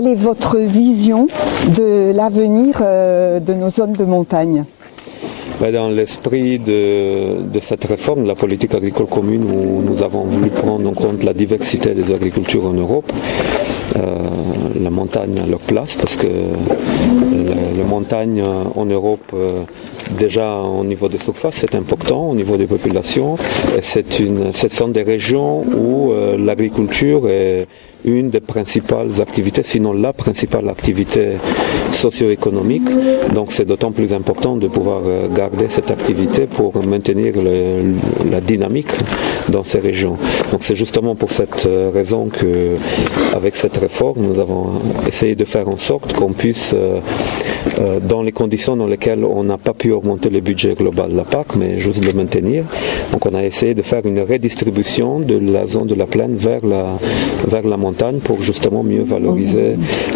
quelle est votre vision de l'avenir de nos zones de montagne ? Dans l'esprit de cette réforme de la politique agricole commune, où nous avons voulu prendre en compte la diversité des agricultures en Europe, la montagne a leur place, parce que la montagne en Europe, déjà au niveau de surface, c'est important, au niveau des populations, et ce sont des régions où l'agriculture est une des principales activités, sinon la principale activité socio-économique. Donc c'est d'autant plus important de pouvoir garder cette activité pour maintenir la dynamique dans ces régions. Donc c'est justement pour cette raison qu'avec cette réforme, nous avons essayé de faire en sorte qu'on puisse, dans les conditions dans lesquelles on n'a pas pu augmenter le budget global de la PAC, mais juste le maintenir, donc on a essayé de faire une redistribution de la zone de la plaine vers la montagne pour justement mieux valoriser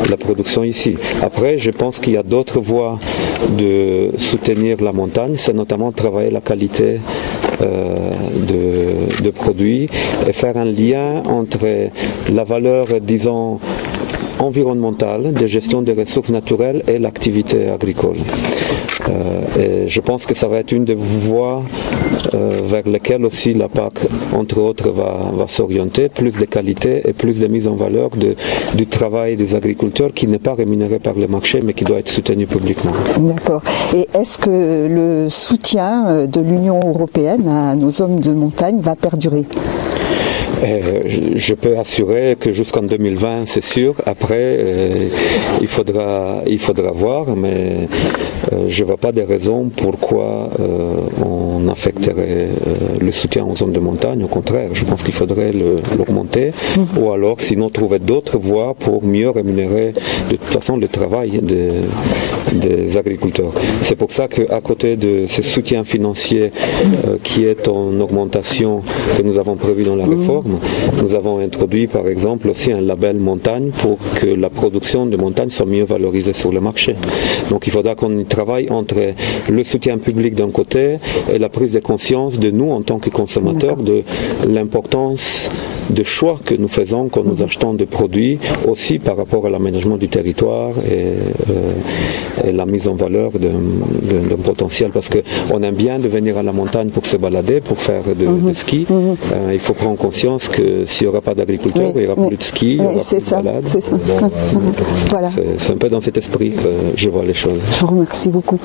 la production ici. Après, je pense qu'il y a d'autres voies de soutenir la montagne, c'est notamment travailler la qualité de produits et faire un lien entre la valeur, disons, environnementale de gestion des ressources naturelles et l'activité agricole. Et je pense que ça va être une des voies vers lesquelles aussi la PAC, entre autres, va s'orienter, plus de qualité et plus de mise en valeur du travail des agriculteurs qui n'est pas rémunéré par le marché mais qui doit être soutenu publiquement. D'accord. Et est-ce que le soutien de l'Union européenne à nos zones de montagne va perdurer ? Je peux assurer que jusqu'en 2020, c'est sûr. Après, il faudra voir, mais je ne vois pas de raison pourquoi on affecterait le soutien aux zones de montagne. Au contraire, je pense qu'il faudrait l'augmenter, ou alors sinon trouver d'autres voies pour mieux rémunérer de toute façon le travail des agriculteurs. C'est pour ça qu'à côté de ce soutien financier qui est en augmentation que nous avons prévu dans la réforme, nous avons introduit par exemple aussi un label montagne pour que la production de montagne soit mieux valorisée sur le marché. Donc il faudra qu'on y travaille entre le soutien public d'un côté et la prise de conscience de nous en tant que consommateurs de l'importance de choix que nous faisons quand nous achetons des produits, aussi par rapport à l'aménagement du territoire et la mise en valeur d'un potentiel, parce qu'on aime bien de venir à la montagne pour se balader, pour faire de ski. Il faut prendre conscience que s'il n'y aura pas d'agriculteurs, il n'y aura plus de ski, il n'y aura plus de balade. C'est ça. Voilà. C'est un peu dans cet esprit que je vois les choses. Je vous remercie beaucoup.